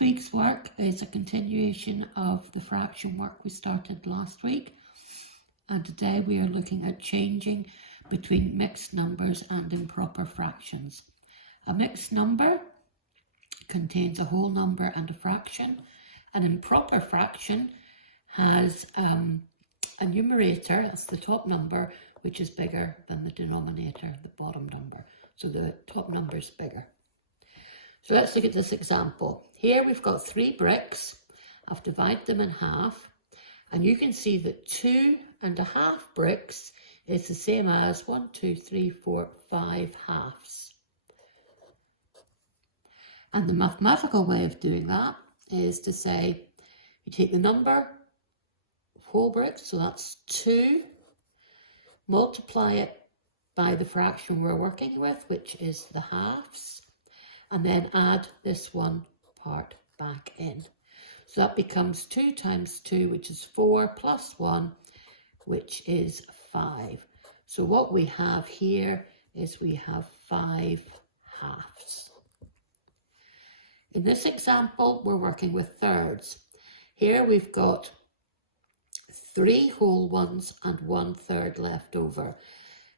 week's work is a continuation of the fraction work we started last week, and today we are looking at changing between mixed numbers and improper fractions. A mixed number contains a whole number and a fraction. An improper fraction has a numerator, that's the top number, which is bigger than the denominator, the bottom number. So the top number is bigger. So let's look at this example. Here we've got 3 bricks. I've divided them in half, and you can see that 2.5 bricks is the same as 1, 2, 3, 4, 5 halves. And the mathematical way of doing that is to say, you take the number of whole bricks, so that's 2, multiply it by the fraction we're working with, which is the halves, and then add this one part back in. So that becomes 2 times 2, which is 4, plus 1, which is 5. So what we have here is we have 5 halves. In this example, we're working with thirds. Here we've got 3 whole ones and 1/3 left over.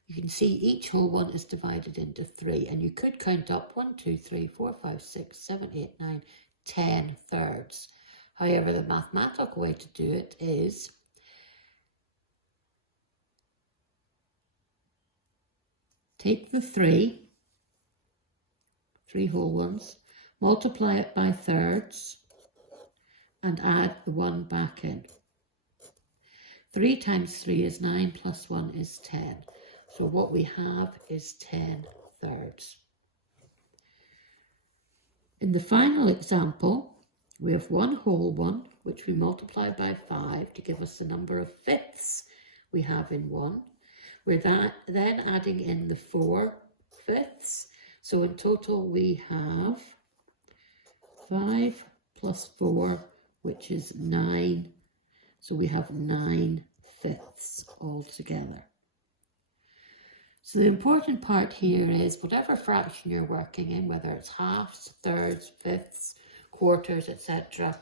You can see each whole one is divided into 3, and you could count up 1, 2, 3, 4, 5, 6, 7, 8, 9, 10 thirds. However, the mathematical way to do it is take the 3 whole ones, multiply it by thirds, and add the 1 back in. 3 times 3 is 9, plus 1 is 10. So what we have is 10 thirds. In the final example, we have 1 whole one, which we multiply by 5 to give us the number of fifths we have in 1. We're then adding in the 4 fifths. So in total we have 5 plus 4, which is 9. So we have 9 fifths altogether. So the important part here is whatever fraction you're working in, whether it's halves, thirds, fifths, quarters, etc.,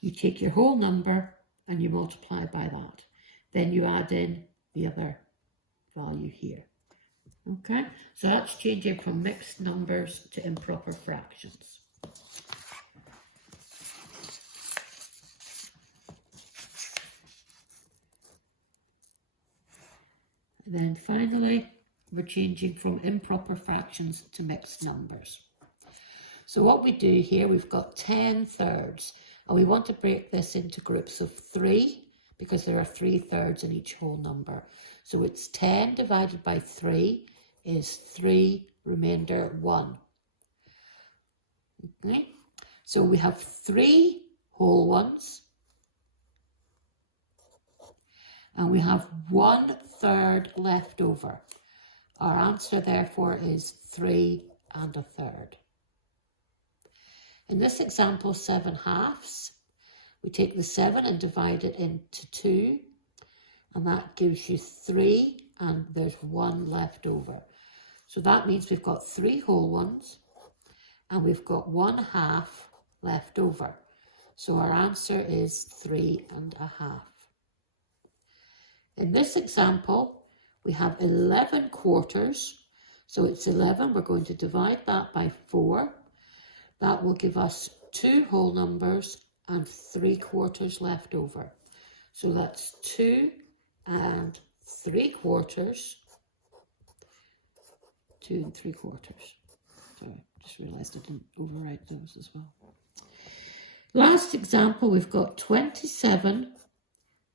you take your whole number and you multiply by that. Then you add in the other value here. Okay, so that's changing from mixed numbers to improper fractions. And then finally, we're changing from improper fractions to mixed numbers. So what we do here, we've got 10 thirds, and we want to break this into groups of 3 because there are 3 thirds in each whole number. So it's 10 divided by 3 is 3 remainder 1. Okay, so we have 3 whole ones, and we have 1/3 left over. Our answer therefore is 3 1/3. In this example, 7 halves, we take the 7 and divide it into 2, and that gives you 3, and there's 1 left over. So that means we've got 3 whole ones, and we've got 1/2 left over. So our answer is 3 1/2. In this example, we have 11 quarters. So it's 11. We're going to divide that by 4. That will give us 2 whole numbers and 3 quarters left over. So that's 2 3/4. 2 3/4. Sorry, just realised I didn't overwrite those as well. Last example, we've got 27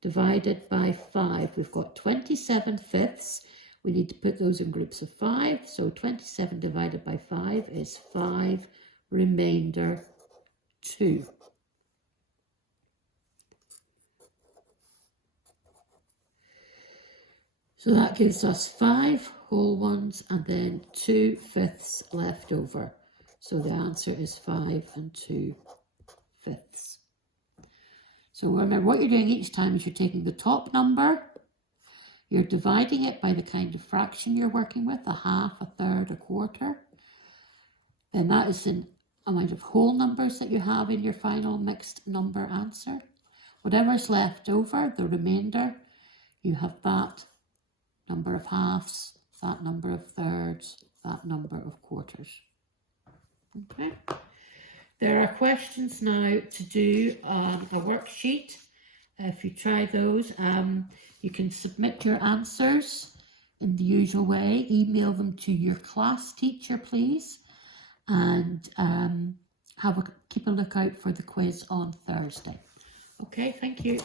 divided by 5. We've got 27 fifths. We need to put those in groups of 5. So 27 divided by 5 is 5 remainder 2. So that gives us 5 whole ones and then 2 fifths left over. So the answer is 5 2 fifths. So remember, what you're doing each time is you're taking the top number, you're dividing it by the kind of fraction you're working with, a half, a third, a quarter. Then that is in amount of whole numbers that you have in your final mixed number answer. Whatever's left over, the remainder, you have that number of halves, that number of thirds, that number of quarters. Okay. There are questions now to do on a worksheet. If you try those, you can submit your answers in the usual way. Email them to your class teacher, please, and keep a lookout for the quiz on Thursday. Okay, thank you.